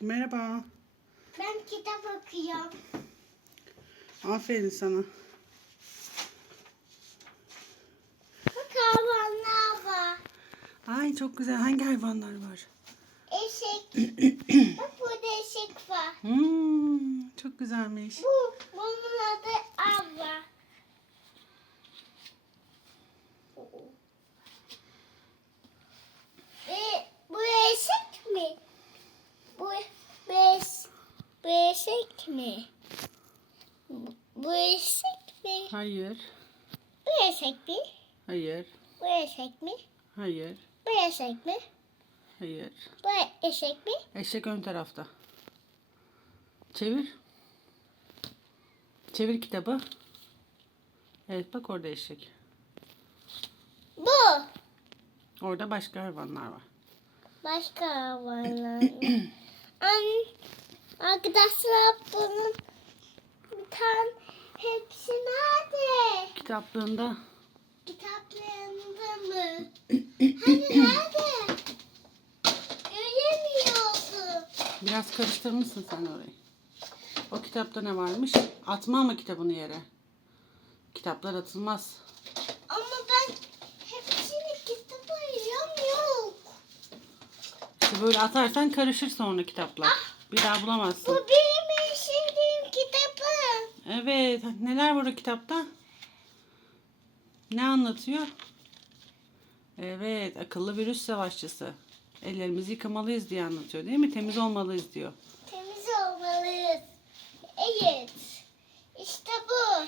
Merhaba. Ben kitap okuyorum. Aferin sana. Bak hayvanlar var. Ay çok güzel. Hangi hayvanlar var? Eşek. Bak burada eşek var. Hmm, çok güzelmiş. Bu, bunun adı Abla. Ve bu eşek mi? Bu, bu, eş, bu eşek mi? Bu, eşek mi? Hayır. Bu eşek mi? Hayır. Bu eşek mi? Hayır. Bu eşek mi? Hayır. Bu eşek mi? Eşek ön tarafta. Çevir. Çevir kitabı. Evet bak orada eşek. Bu. Orada başka hayvanlar var. Başka hayvanlar. An, arkadaşlar bunun bir tane hepsi nerede? Kitaplığında Kitaplarında mı? Hani nerede? Göremiyorsun. biraz karıştırmışsın sen orayı. O kitapta ne varmış? Atma ama kitabını yere. Kitaplar atılmaz. Ama ben hepsini kitap arıyorum yok. İşte böyle atarsan karışır sonra kitaplar. Bir daha Bu bulamazsın. benim istediğim kitabım. Evet. Neler var o kitapta? Ne anlatıyor? Evet. Akıllı virüs savaşçısı. Ellerimizi yıkamalıyız diye anlatıyor değil mi? Temiz olmalıyız diyor. Temiz olmalıyız. Evet. İşte bu.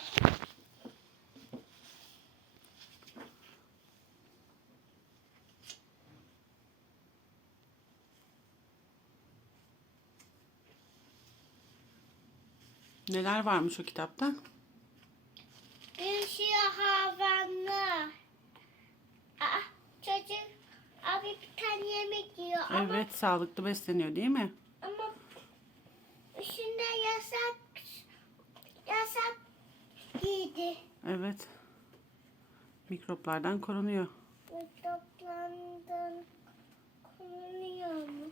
Neler varmış o kitapta? Sürü hayvanlar. Aa, çocuk abi bir tane yemek yiyor ama, Evet. Sağlıklı besleniyor değil mi? ama üstünde yasak yasak giydi. Evet. Mikroplardan korunuyor. Mikroplardan korunuyor mu?